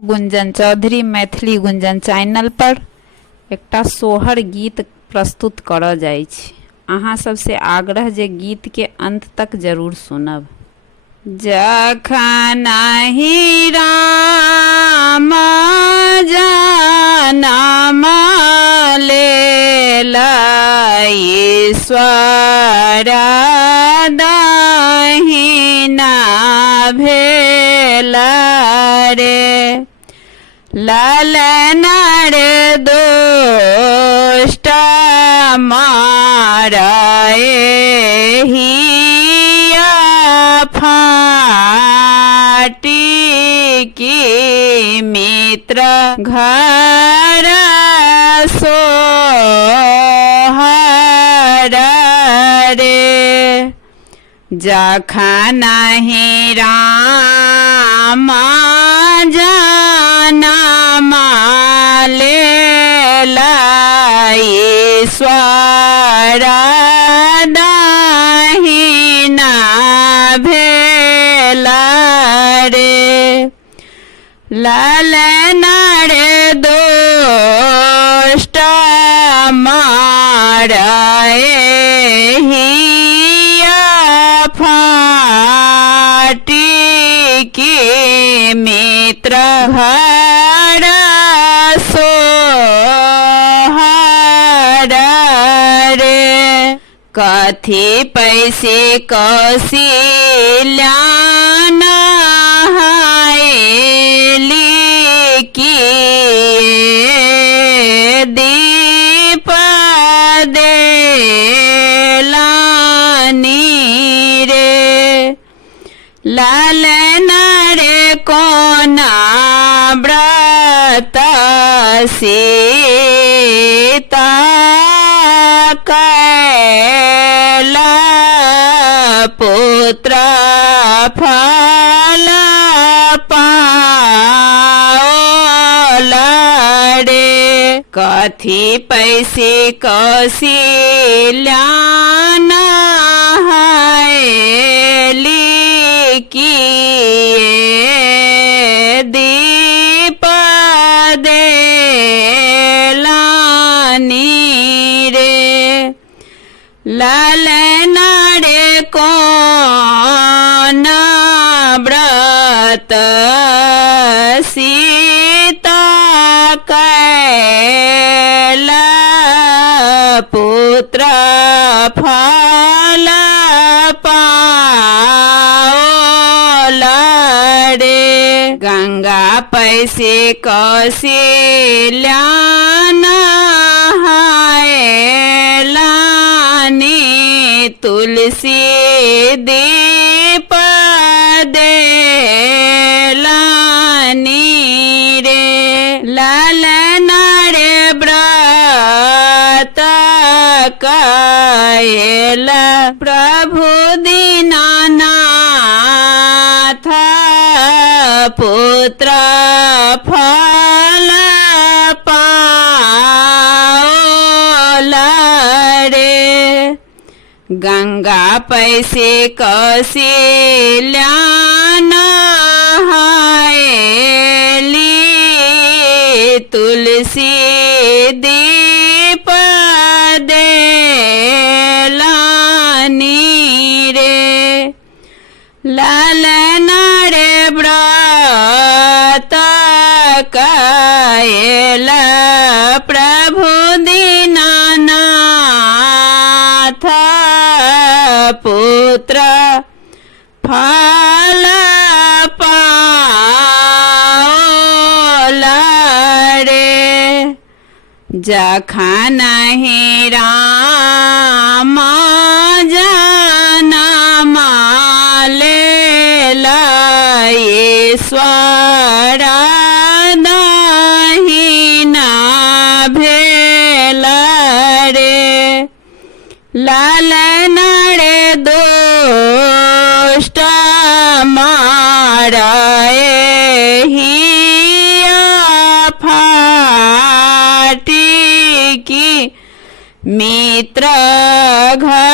गुंजन चौधरी मैथिली गुंजन channel पर एकटा सोहर गीत प्रस्तुत करऽ जाइ छी। अहाँ सबसे आग्रह जे गीत के अंत तक जरूर सुनब। जखन राम जनम लेल ईश्वर दहिना भेल रे, ललन रे दुष्ट मारए हिया फाटी की मित्र घर सोहर रे। जखन राम जनम लेल ईश्वर दहिना भेल रे, ललन रे दुष्ट मारए हिया फाटी की मित्र घर सोहर रे। कथी पैसे कौशल्या नहाएली की दीप देलानी रे, लालन रे कोना व्रत सीता कैला पुत्र फल पाओल रे। कथी पैसे कौशल्या नहाएली की दीप देलानी रे, ललन रे कौन व्रत सीता कैला पुत्र फल पाओल रे। गंगा पैसे कौशल्या नहाएलानी तुलसी दीप देलानी रे, लालन रे व्रत कैल प्रभु दीनानाथ पुत्र फल पाओल रे। गंगा पैसे कौशल्या नहाएली तुलसी दीप देलानी रे, लालन रे व्रत कैल प्रभु दीनानाथ पुत्र फल पाओल रे। जखन राम जनम लेल ईश्वर दहिना भेल रे, लालन रे दुष्ट मारए हिया फाटी की मित्र घर